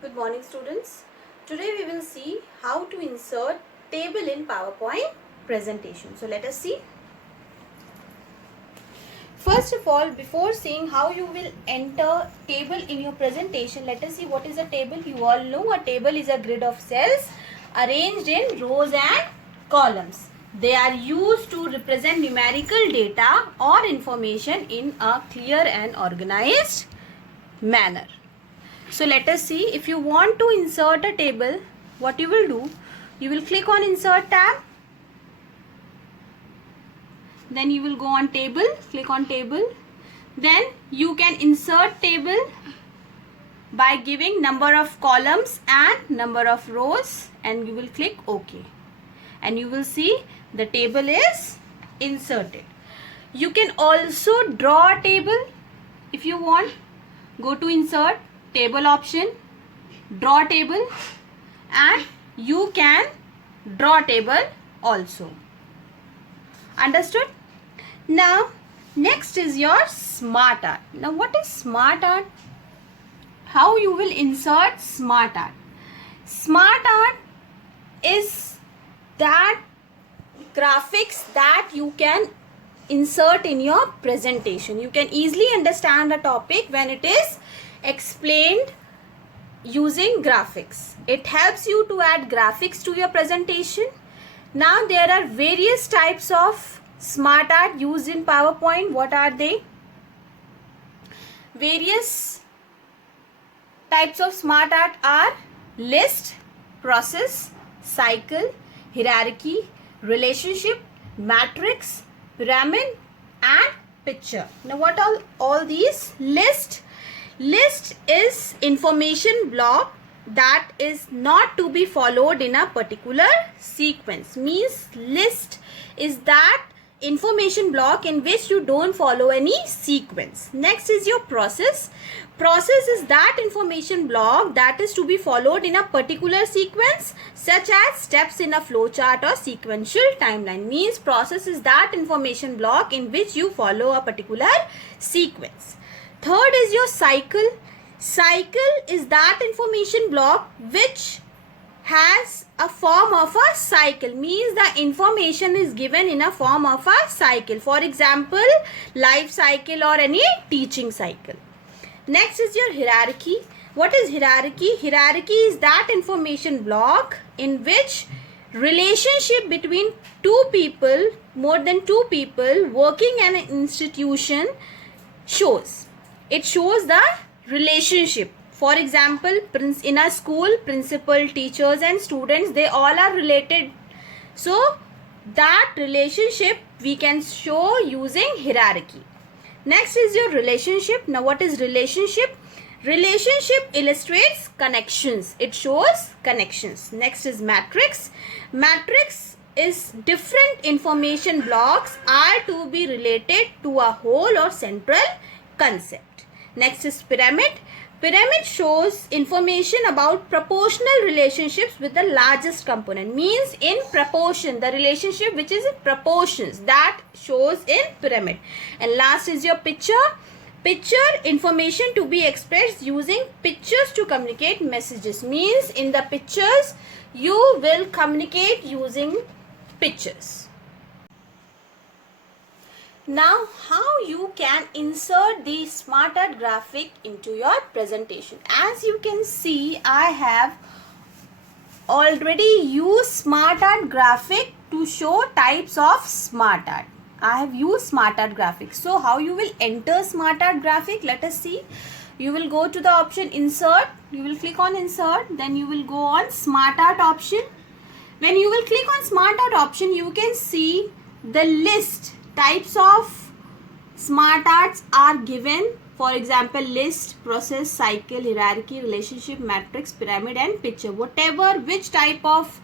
Good morning students. Today we will see how to insert table in PowerPoint presentation. So let us see. First of all, before seeing how you will enter table in your presentation, let us see what is a table. You all know a table is a grid of cells arranged in rows and columns. They are used to represent numerical data or information in a clear and organized manner. So let us see. If you want to insert a table, what you will do, you will click on insert tab, then you will go on table, click on table, then you can insert table by giving number of columns and number of rows, and you will click OK, and you will see the table is inserted. You can also draw a table if you want. Go to insert table option, draw table, and you can draw table also. Understood? Now next is your smart art. Now what is smart art? How you will insert smart art? Smart art is that graphics that you can insert in your presentation. You can easily understand a topic when it is explained using graphics. It helps you to add graphics to your presentation. Now there are various types of smart art used in PowerPoint. What are they? Various types of smart art are list, process, cycle, hierarchy, relationship, matrix, pyramid, and picture. Now what are all these? List is information block that is not to be followed in a particular sequence. Means list is that information block in which you don't follow any sequence. Next is your process. Process is that information block that is to be followed in a particular sequence, such as steps in a flowchart or sequential timeline. Means process is that information block in which you follow a particular sequence. Third is your cycle. Cycle is that information block which has a form of a cycle. Means the information is given in a form of a cycle. For example, life cycle or any teaching cycle. Next is your hierarchy. What is hierarchy? Hierarchy is that information block in which relationship between two people, more than two people working in an institution shows. It shows the relationship. For example, in a school, principal, teachers and students, they all are related. So that relationship we can show using hierarchy. Next is your relationship. Now what is relationship? Relationship illustrates connections. It shows connections. Next is matrix. Matrix is different information blocks are to be related to a whole or central concept. Next is pyramid. Pyramid shows information about proportional relationships with the largest component. Means in proportion, the relationship which is in proportions, that shows in pyramid. And last is your picture. Picture information to be expressed using pictures to communicate messages. Means in the pictures you will communicate using pictures. Now how you can insert the smart art graphic into your presentation? As you can see, I have already used smart art graphic to show types of smart art. I have used smart art graphic. So how you will enter smart art graphic? Let us see. You will go to the option insert. You will click on insert. Then you will go on smart art option. When you will click on smart art option, you can see the list. Types of smart arts are given. For example, list, process, cycle, hierarchy, relationship, matrix, pyramid and picture. Whatever, which type of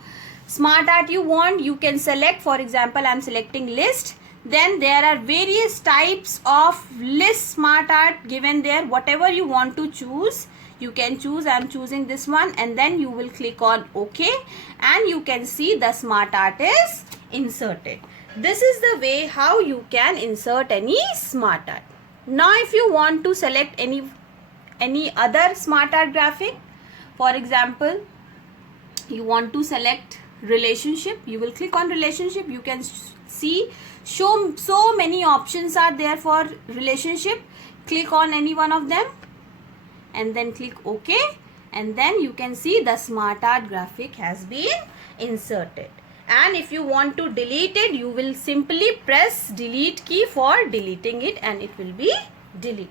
smart art you want, you can select. For example, I am selecting list. Then there are various types of list smart art given there. Whatever you want to choose, you can choose. I am choosing this one, and then you will click on OK, and you can see the smart art is inserted. This is the way how you can insert any smart art. Now if you want to select any other smart art graphic, For example, you want to select relationship, you will click on relationship. You can see so many options are there for relationship. Click on any one of them and then click OK, and then you can see the smart art graphic has been inserted. And if you want to delete it, you will simply press delete key for deleting it and it will be deleted.